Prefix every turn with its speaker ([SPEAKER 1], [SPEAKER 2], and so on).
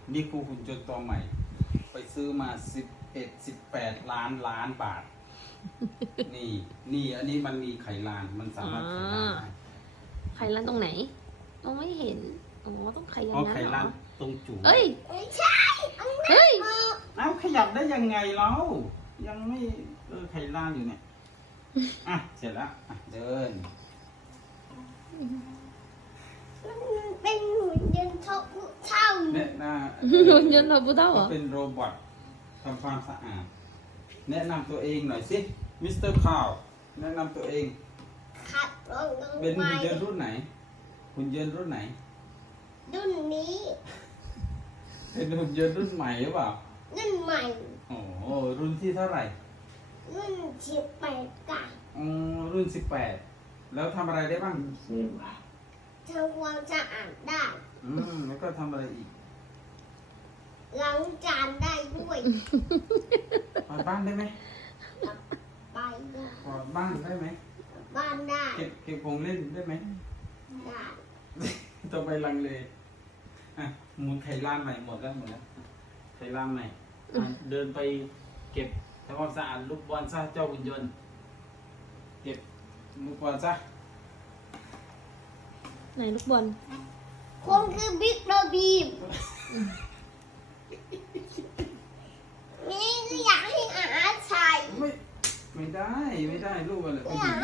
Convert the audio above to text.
[SPEAKER 1] นี่กูหุ่นยนต์ตัวใหม่ ไปซื้อมา18 ล้านบาท นี่อันนี้มันมีไขลานมันสามารถไขลานได้
[SPEAKER 2] ไข่ลันตรงไหนเราไม่เห็นอ๋อต้องไข่ยัน
[SPEAKER 1] เพราะ
[SPEAKER 2] นั้น
[SPEAKER 1] ไข
[SPEAKER 2] เหร
[SPEAKER 1] ลา
[SPEAKER 2] อน
[SPEAKER 1] ตรงจุ๋ม
[SPEAKER 2] เอ้ย
[SPEAKER 3] ไม่ใช่อัน
[SPEAKER 2] เฮ้ย
[SPEAKER 1] เอ้าขยับได้ยังไงเรายังไม่ไขลานอยู่เนี่ยอ่ะเสร็จแล้วอ่ะเดิน
[SPEAKER 3] มันเป็นหุ่นยนต์เท่า
[SPEAKER 1] เนี่ยนะ
[SPEAKER 2] หุ่นยนต์เราบุเต้าเหรอ
[SPEAKER 1] เป็นโรบอททำความสะอาด แนะนำตัวเองหน่อยสิมิสเตอร์คาวแนะนำตัวเอง
[SPEAKER 3] ขับรถลง
[SPEAKER 1] เป็น
[SPEAKER 3] ไป
[SPEAKER 1] หุ่นยนต์รุ่นไหนหุ่นยนต์รุ่นไหน
[SPEAKER 3] รุ่นนี้
[SPEAKER 1] เป็นหุ่นยนต์รุ่นใหม่หรือเปล่า
[SPEAKER 3] รุ่นใหม่
[SPEAKER 1] โอ้โหรุ่นที่เท่าไหร่
[SPEAKER 3] รุ่น18กัน
[SPEAKER 1] รุ่น18แล้วทำอะไรได้บ้าง
[SPEAKER 3] ทำความสะอาดได้
[SPEAKER 1] แล้วก็ทำอะไรอีก
[SPEAKER 3] ล้างจานได้ด้วย
[SPEAKER 1] กวาดบ้านได้ไหม
[SPEAKER 3] ไปได้
[SPEAKER 1] กวาดบ้านได้ไหม
[SPEAKER 3] บ้านได้
[SPEAKER 1] เก็บของเล่นได้ไหม
[SPEAKER 3] ได้
[SPEAKER 1] ต่อไปลังเลอ่ะหมุนไขลานใหม่หมดแล้วไขลานใหม่อ่ะเดินไปเก็บทำความสะอาดลูกบอลซะเจ้าหุ่นยนต์เก็บลูกบอลซะ
[SPEAKER 2] ไหนลูกบอล
[SPEAKER 3] คงคือบิ๊กโรบีมนี่ก็อยากให้อาใส่
[SPEAKER 1] ไม่ได้ลูกอะไร
[SPEAKER 3] อยาก